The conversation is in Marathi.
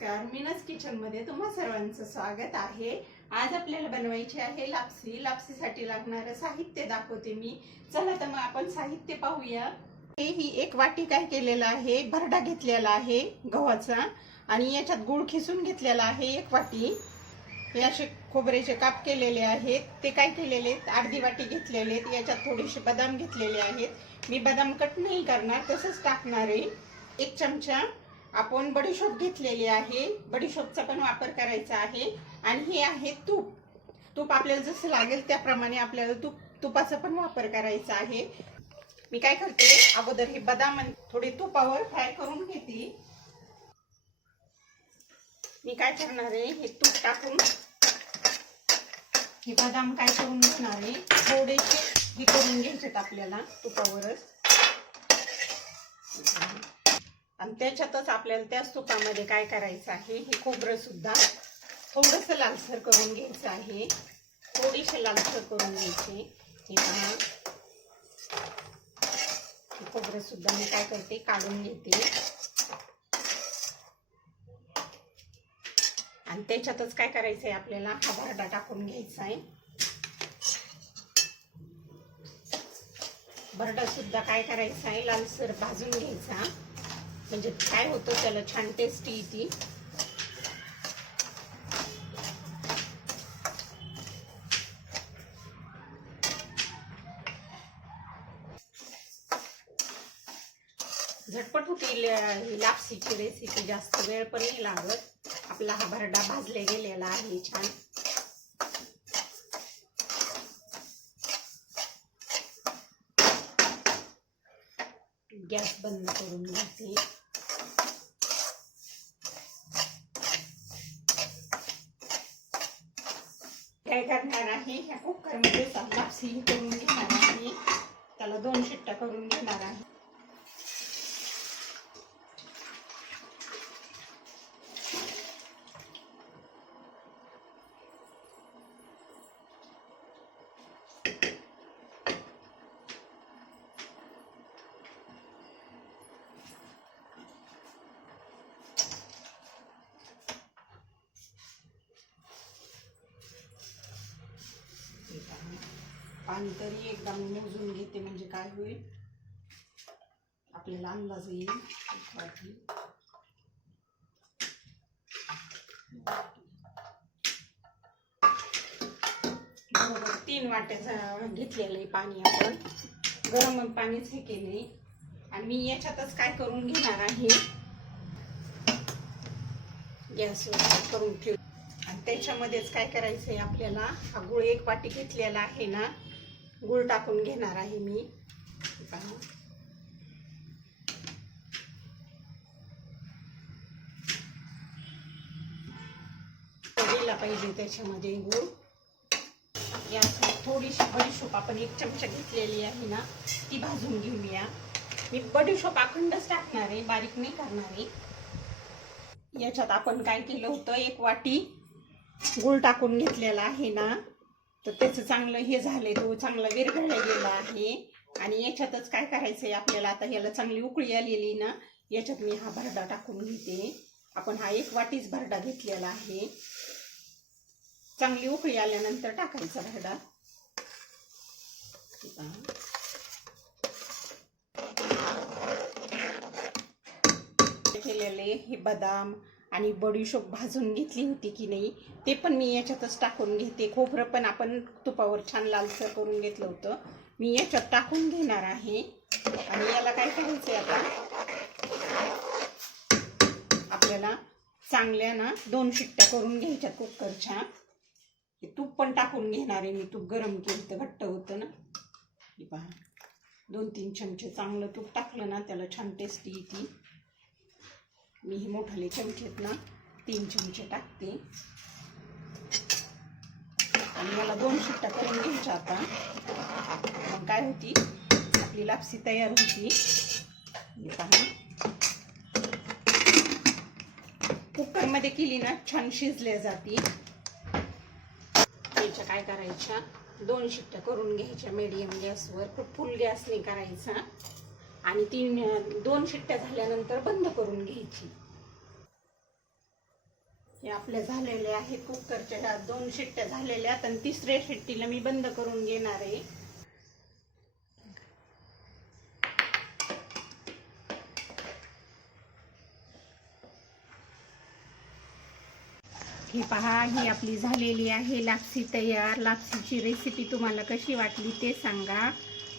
नमस्कार मीनस किचनमध्ये तुम्हा सर्वांचं स्वागत आहे. आज आपल्याला बनवायची आहे लापसी. लापसीसाठी लागणारं साहित्य दाखवते मी. चला तर मग आपण साहित्य पाहूया. हे ही एक वाटी काय केलेलं आहे? भरडा घेतलेला आहे गव्हाचा आणि याच्यात गुळ खिसून घेतलेला आहे एक वाटी. हे असे खोबऱ्याचे काप केलेले आहेत. ते काय केलेले आहेत? अर्धी वाटी घेतलेले आहेत. याच्यात थोडेसे बदाम घेतलेले आहेत. मी बदाम कट नाही करणार तसंच टाकणार आहे. एक चमचा आपण बडीशोप घेतलेली आहे. बडीशोपचा पण वापर करायचा आहे. आणि हे आहे तूप. तूप आपल्याला जसं लागेल त्याप्रमाणे आपल्याला तूप तुपाचा पण वापर करायचा आहे. मी काय करते? अगोदर हे बदाम थोडे तुपावर फ्राय करून घेते. मी काय करणार आहे? हे तूप टाकून हे बदाम काय करून घेणार आहे? थोडेसे हे करून घ्यायचे आपल्याला तुपावरच. आणि त्याच्यातच आपल्याला त्याच तुपामध्ये काय करायचं आहे हे खोबरं सुद्धा थोडंसं लालसर करून घ्यायचं आहे. थोडीशी लालसर करून घ्यायचे. हे पहा. हे खोबरं सुद्धा मी काय करते काढून घेते. आणि त्याच्यातच काय करायचं आहे आपल्याला हा भरडा टाकून घ्यायचा आहे. भरडा सुद्धा काय करायचा आहे लालसर भाजून घ्यायचा. म्हणजे काय होतं त्याला छान टेस्टी येते झटपट होती ल- लापसीची रेसिपी जास्त वेळ पण नाही लागत. आपला हा भरडा भाजले गेलेला आहे छान. गॅस बंद करून घेते. काय करणार आहे? ह्या कुकरमध्ये लापसी करून घेणार आहे. त्याला दोन शिट्ट्या करून घेणार आहे. पाणी तरी एकदा मी मोजून घेते म्हणजे काय होईल. आपल्याला अंदाज येईल. एक वाटी. बरोबर तीन वाट्या घेतलेलं आहे पाणी आपण. गरम पाणीच हे केले आणि मी याच्यातच काय करून घेणार आहे? गॅसवर करून ठेव आणि त्याच्यामध्येच काय करायचं आहे आपल्याला? हा गुळ एक वाटी घेतलेला आहे ना? गुळ टाकून घेणार आहे मी. पहा. पाहिजे त्याच्यामध्ये गुळ. या थोडीशी बडीशोप आपण एक चमचा घेतलेली आहे ना ती भाजून घेऊया. मी बडीशोप अखंडच टाकणार आहे बारीक नाही करणार आहे. याच्यात आपण काय केलं होतं एक वाटी गुळ टाकून घेतलेला आहे ना. तर त्याचं चांगलं हे झाले तो चांगला विरघळला गेला आहे. आणि याच्यातच काय करायचं आहे आपल्याला? आता याला चांगली उकळी आलेली ना याच्यात मी हा भरडा टाकून घेते. आपण हा एक वाटीच भरडा घेतलेला आहे. चांगली उकळी आल्यानंतर टाकायचा भरडा. केलेले हे बदाम आणि बडीशोप भाजून घेतली होती की नाही ते पण मी याच्यातच टाकून घेते. खोबरं पण आपण तुपावर छान लालसर करून घेतलं होतं. मी याच्यात टाकून घेणार आहे. आणि याला काय करायचं आता? आपल्याला चांगल्या ना दोन शिट्ट्या करून घ्यायच्या कुकरच्या. हे तूप पण टाकून घेणार आहे मी. तूप गरम केलं तर घट्ट होतं ना. हे पहा. दोन तीन चमचे चांगलं तूप टाकलं ना त्याला छान टेस्टी येते. मी हे मोठाले चमचे आहेत ना तीन चमचे टाकते. आणि मला दोन शिट्ट्या करून घ्यायच्या आता. मग काय होती? आपली लापसी तयार होती. पहा. कुकरमध्ये केली ना छान शिजल्या जाती. त्याच्या काय करायच्या? दोन शिट्ट्या करून घ्यायच्या. मीडियम गॅसवर खूप फुल गॅस नाही करायचा. आणि तीन दोन शिट्ट्या झाल्यानंतर बंद करून घ्यायची. हे आपल्या झालेल्या आहेत कुकरच्या. ह्या दोन शिट्ट्या झालेल्या आहेत आणि तिसऱ्या शिट्टीला मी बंद करून घेणार आहे. हे पहा ही आपली झालेली आहे लापसी तयार. लापसीची रेसिपी तुम्हाला कशी वाटली ते सांगा.